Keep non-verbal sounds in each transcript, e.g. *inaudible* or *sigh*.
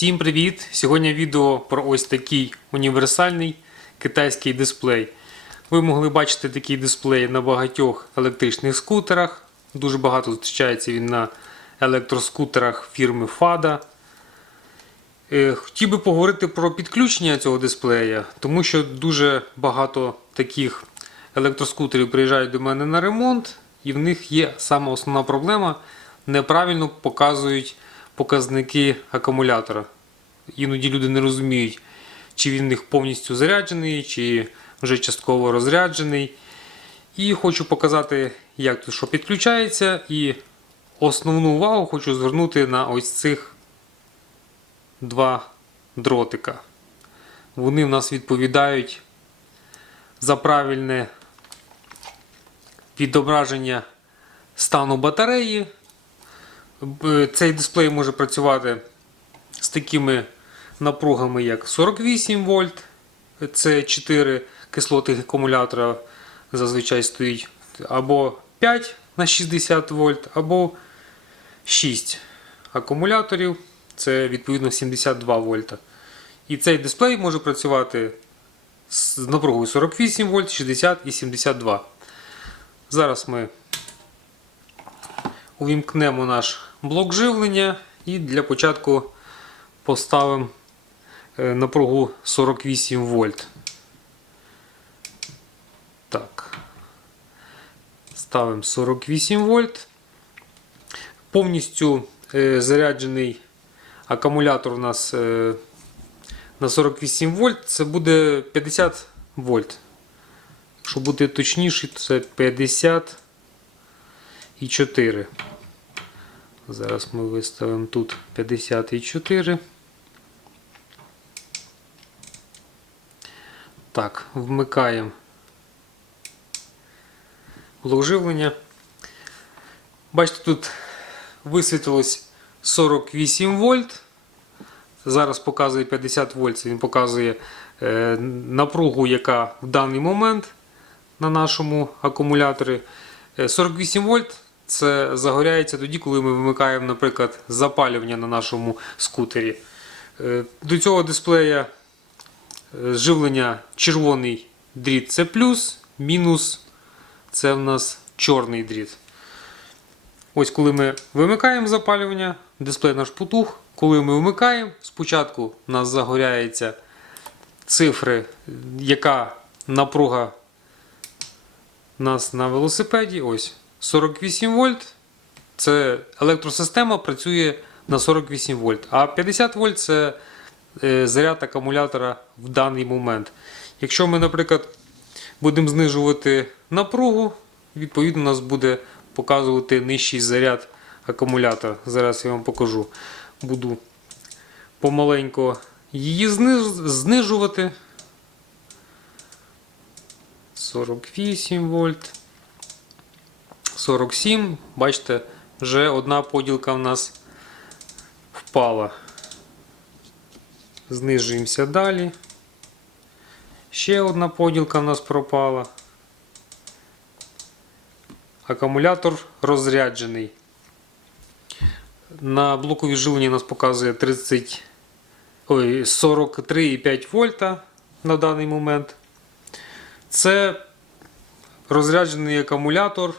Всім привіт! Сьогодні відео про ось такий універсальний китайський дисплей. Ви могли бачити такий дисплей на багатьох електричних скутерах. Дуже багато зустрічається він на електроскутерах фірми FADA. Е, Хотів би поговорити про підключення цього дисплея, тому що дуже багато таких електроскутерів приїжджають до мене на ремонт, і в них є саме основна проблема неправильно показують показники акумулятора. Іноді люди не розуміють, чи він в них повністю заряджений, чи вже частково розряджений. І хочу показати, як тут що підключається, і основну увагу хочу звернути на ось цих два дротика. Вони в нас відповідають за правильне відображення стану батареї. Цей дисплей може працювати з такими напругами, як 48 вольт. Це 4 кислоти акумулятора зазвичай стоїть. Або 5 на 60 вольт, або 6 акумуляторів. Це відповідно 72 вольта. І цей дисплей може працювати з напругою 48 вольт, 60 і 72. Зараз ми увімкнемо наш блок живлення і для початку поставимо е, напругу 48 вольт. Так. Ставимо 48 вольт. Повністю е, заряджений акумулятор у нас е, на 48 вольт. Це буде 50 вольт. Щоб бути точніший, то це 50 і 4. Зараз ми виставимо тут 54. Так, вмикаємо бложивлення. Бачите, тут висвітилось 48 вольт. Зараз показує 50 вольт. Він показує е, напругу, яка в даний момент на нашому акумуляторі. Е, 48 вольт це загоряється тоді, коли ми вимикаємо, наприклад, запалювання на нашому скутері. Е, До цього дисплея е, живлення червоний дріт це плюс, мінус це в нас чорний дріт. Ось коли ми вимикаємо запалювання, дисплей наш потух. Коли ми вмикаємо, спочатку у нас загоряються цифри, яка напруга нас на велосипеді. Ось 48 вольт. Це електросистема працює на 48 вольт. А 50 вольт це е, заряд акумулятора в даний момент. Якщо ми, наприклад, будемо знижувати напругу, відповідно, у нас буде показувати нижчий заряд акумулятора. Зараз я вам покажу. Буду помаленько її знижувати. 48 вольт. 47. Бачите, вже одна поділка в нас впала. Знижуємося далі. Ще одна поділка в нас пропала. Акумулятор розряджений. На блоку відживлення у нас показує 30, ой, 43,5 вольта на даний момент. Це розряджений акумулятор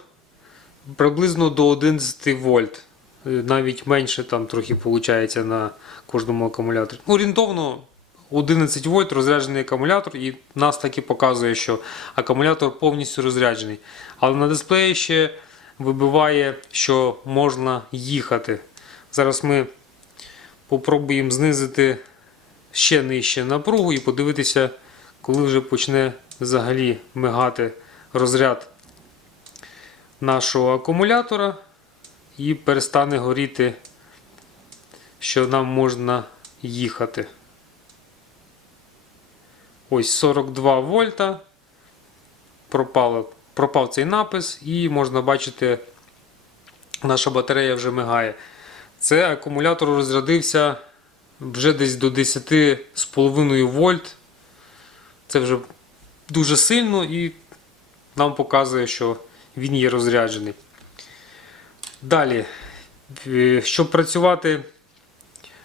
приблизно до 11 вольт. Е, Навіть менше там трохи виходить на кожному акумуляторі. Ну, Орієнтовно 11 вольт розряджений акумулятор, і нас таки показує, що акумулятор повністю розряджений. Але на дисплеї ще вибиває, що можна їхати. Зараз ми попробуємо знизити ще нижче напругу і подивитися, коли вже почне взагалі мигати розряд нашого акумулятора і перестане горіти, що нам можна їхати. Ось 42 вольта. Пропало, пропав цей напис, і можна бачити, наша батарея вже мигає. Це акумулятор розрядився вже десь до 10,5 вольт. Це вже дуже сильно і нам показує, що він є розряджений. Далі, е, щоб працювати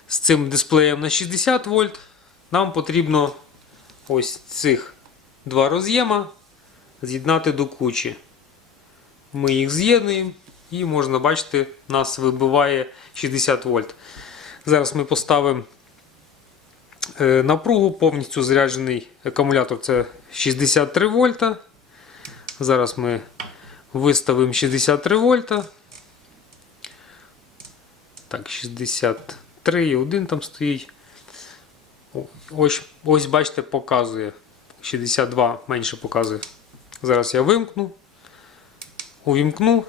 з цим дисплеєм на 60 вольт, нам потрібно ось цих два роз'єма з'єднати до кучі. Ми їх з'єднуємо і можна бачити, нас вибиває 60 вольт. Зараз ми поставимо е, напругу, повністю заряджений акумулятор це 63 вольта. Зараз ми виставимо 63 вольта. Так, 63 і 1 там стоїть. Ось, ось бачите, показує. 62 менше показує. Зараз я вимкну. Увімкну.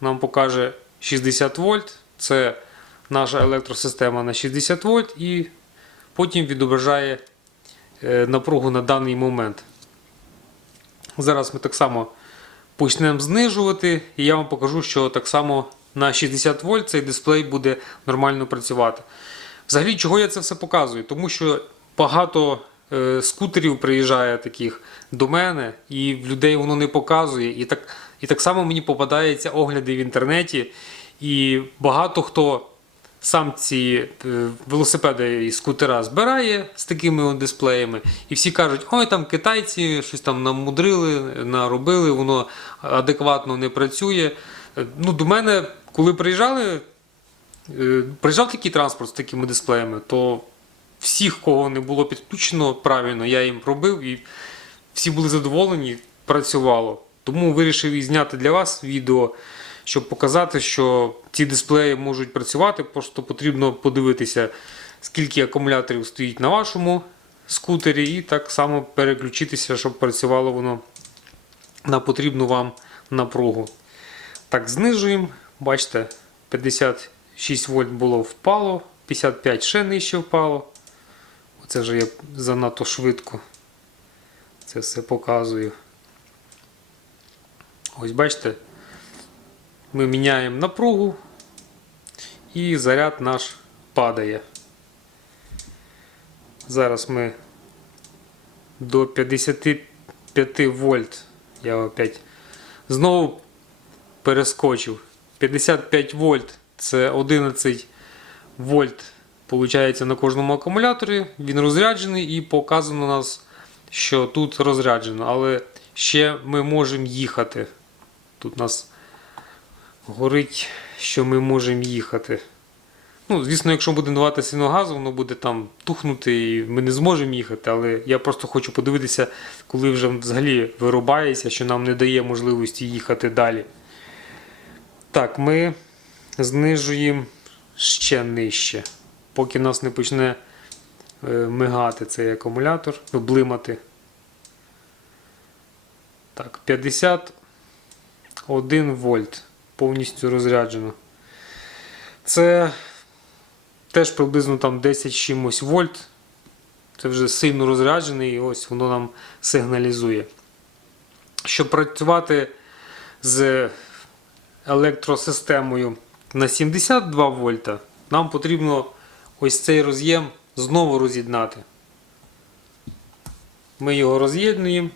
Нам покаже 60 вольт. Це наша електросистема на 60 вольт і потім відображає е, напругу на даний момент. Зараз ми так само почнемо знижувати, і я вам покажу, що так само на 60 вольт цей дисплей буде нормально працювати. Взагалі, чого я це все показую? Тому що багато е, скутерів приїжджає таких до мене, і в людей воно не показує. І так, і так само мені попадаються огляди в інтернеті, і багато хто сам ці е, велосипеди і скутера збирає з такими дисплеями, і всі кажуть, ой, там китайці щось там намудрили, наробили, воно адекватно не працює. Е, Ну, до мене, коли приїжджали, е, приїжджав такий транспорт з такими дисплеями, то всіх, кого не було підключено правильно, я їм пробив і всі були задоволені, працювало. Тому вирішив і зняти для вас відео, щоб показати, що ці дисплеї можуть працювати. Просто потрібно подивитися, скільки акумуляторів стоїть на вашому скутері, і так само переключитися, щоб працювало воно на потрібну вам напругу. Так, знижуємо. Бачите, 56 вольт було впало, 55 ще нижче впало. Оце вже я занадто швидко це все показую. Ось бачите, ми міняємо напругу і заряд наш падає. Зараз ми до 55 вольт. Я опять знову перескочив. 55 вольт це 11 вольт получається на кожному акумуляторі. Він розряджений і показано нас, що тут розряджено. Але ще ми можемо їхати. Тут у нас горить, що ми можемо їхати. Ну, звісно, якщо буде давати сильно газу, воно буде там тухнути і ми не зможемо їхати. Але я просто хочу подивитися, коли вже взагалі вирубається, що нам не дає можливості їхати далі. Так, ми знижуємо ще нижче, поки нас не почне е, мигати цей акумулятор, ну, блимати. Так, 51 вольт. Повністю розряджено. Це теж приблизно там 10 чимось вольт. Це вже сильно розряджений, і ось воно нам сигналізує. Щоб працювати з електросистемою на 72 вольта, нам потрібно ось цей роз'єм знову роз'єднати. Ми його роз'єднуємо.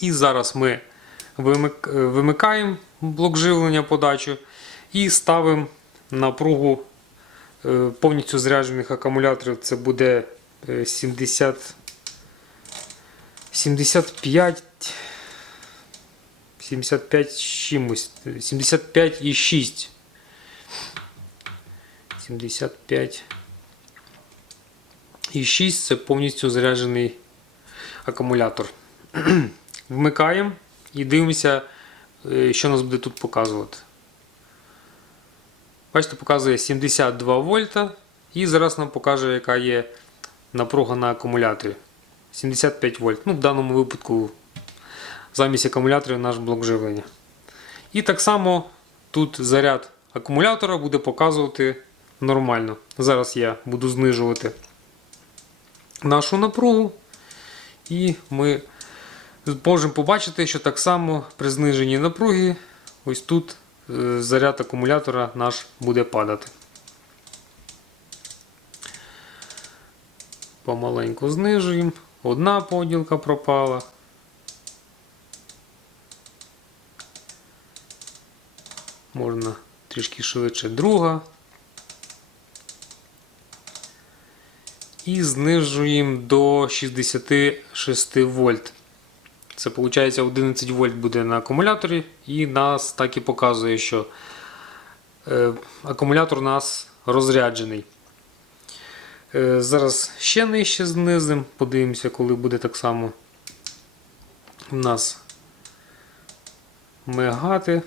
І зараз ми вимикаємо блок живлення подачу і ставимо напругу е, повністю заряджених акумуляторів. Це буде е, 70, 75 75 чимось. 75 і 6. 75 і 6 це повністю заряджений акумулятор. *clears throat* Вмикаємо і дивимося, е, що нас буде тут показувати. Бачите, показує 72 вольта. І зараз нам покаже, яка є напруга на акумуляторі. 75 вольт. Ну, в даному випадку замість акумуляторів наш блок живлення. І так само тут заряд акумулятора буде показувати нормально. Зараз я буду знижувати нашу напругу. І ми можемо побачити, що так само при зниженні напруги, ось тут е, заряд акумулятора наш буде падати. Помаленьку знижуємо. Одна поділка пропала. Можна трішки швидше друга. і знижуємо до 66 вольт. Це виходить 11 вольт буде на акумуляторі, і нас так і показує, що е, акумулятор у нас розряджений. Е, зараз ще нижче знизимо, подивимося, коли буде так само у нас мигати.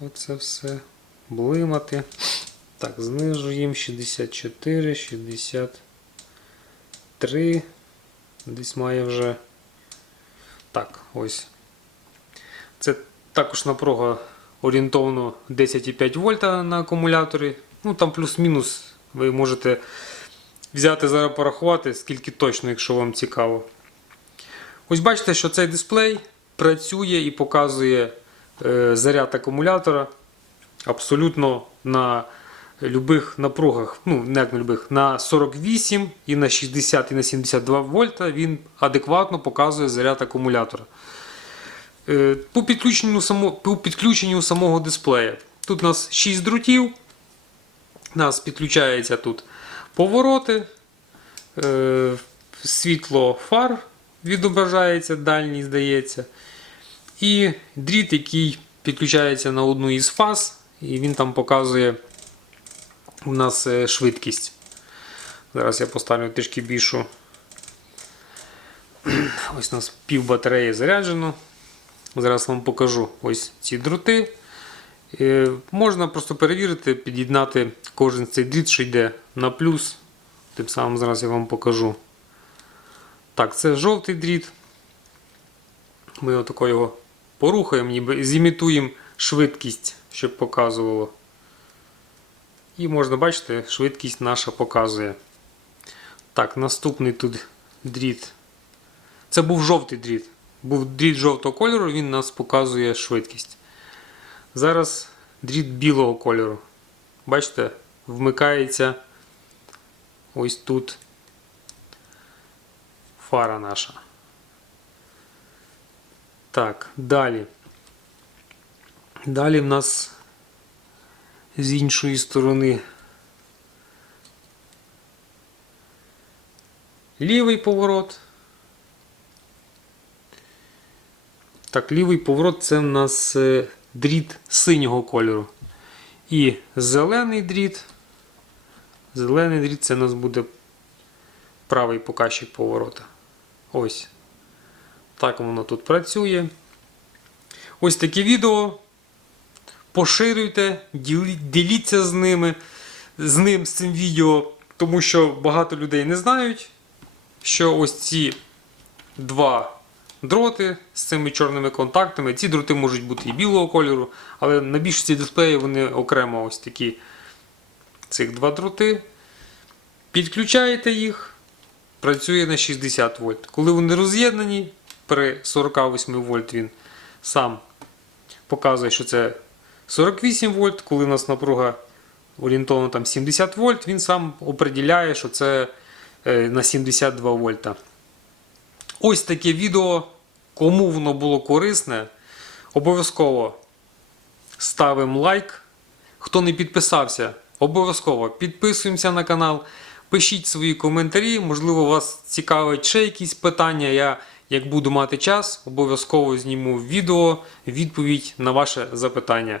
Оце все. Блимати. Так, знижуємо 64, 63. Десь має вже. Так, ось. Це також напруга орієнтовно 10,5 вольта на акумуляторі. Ну там плюс-мінус ви можете взяти зараз порахувати, скільки точно, якщо вам цікаво. Ось бачите, що цей дисплей працює і показує е, заряд акумулятора абсолютно на любих напругах, ну не на любих, на 48 і на 60 і на 72 вольта він адекватно показує заряд акумулятора. Е, По підключенню, само, по підключенню самого дисплея. Тут у нас 6 дротів. У нас підключається тут повороти, е, світло фар відображається, дальній, здається. І дріт, який підключається на одну із фаз, і він там показує у нас е, швидкість. Зараз я поставлю трішки більшу. *clears throat* Ось у нас пів батареї заряджено. Зараз вам покажу ось ці дроти. Е, Можна просто перевірити, під'єднати кожен цей дріт, що йде на плюс. Тим самим зараз я вам покажу. Так, це жовтий дріт. Ми отако його порухаємо, ніби зімітуємо швидкість, щоб показувало. І можна бачити, швидкість наша показує. Так, наступний тут дріт. Це був жовтий дріт. Був дріт жовтого кольору, він нас показує швидкість. Зараз дріт білого кольору. Бачите, вмикається ось тут фара наша. Так, далі. Далі в нас з іншої сторони лівий поворот. Так, лівий поворот це в нас е, дріт синього кольору. І зелений дріт. Зелений дріт це у нас буде правий показчик поворота. Ось. Так воно тут працює. Ось таке відео. Поширюйте, діліться з ними, з ним, з цим відео, тому що багато людей не знають, що ось ці два дроти з цими чорними контактами. Ці дроти можуть бути і білого кольору, але на більшості дисплеїв вони окремо ось такі цих два дроти. Підключаєте їх, працює на 60 вольт. Коли вони роз'єднані, при 48 вольт він сам показує, що це 48 вольт, коли у нас напруга орієнтовно там 70 вольт, він сам определяє, що це е, на 72 вольта. Ось таке відео. Кому воно було корисне, обов'язково ставимо лайк. Хто не підписався, обов'язково підписуємося на канал. Пишіть свої коментарі, можливо, вас цікавить ще якісь питання. Я, як буду мати час, обов'язково зніму відео, відповідь на ваше запитання.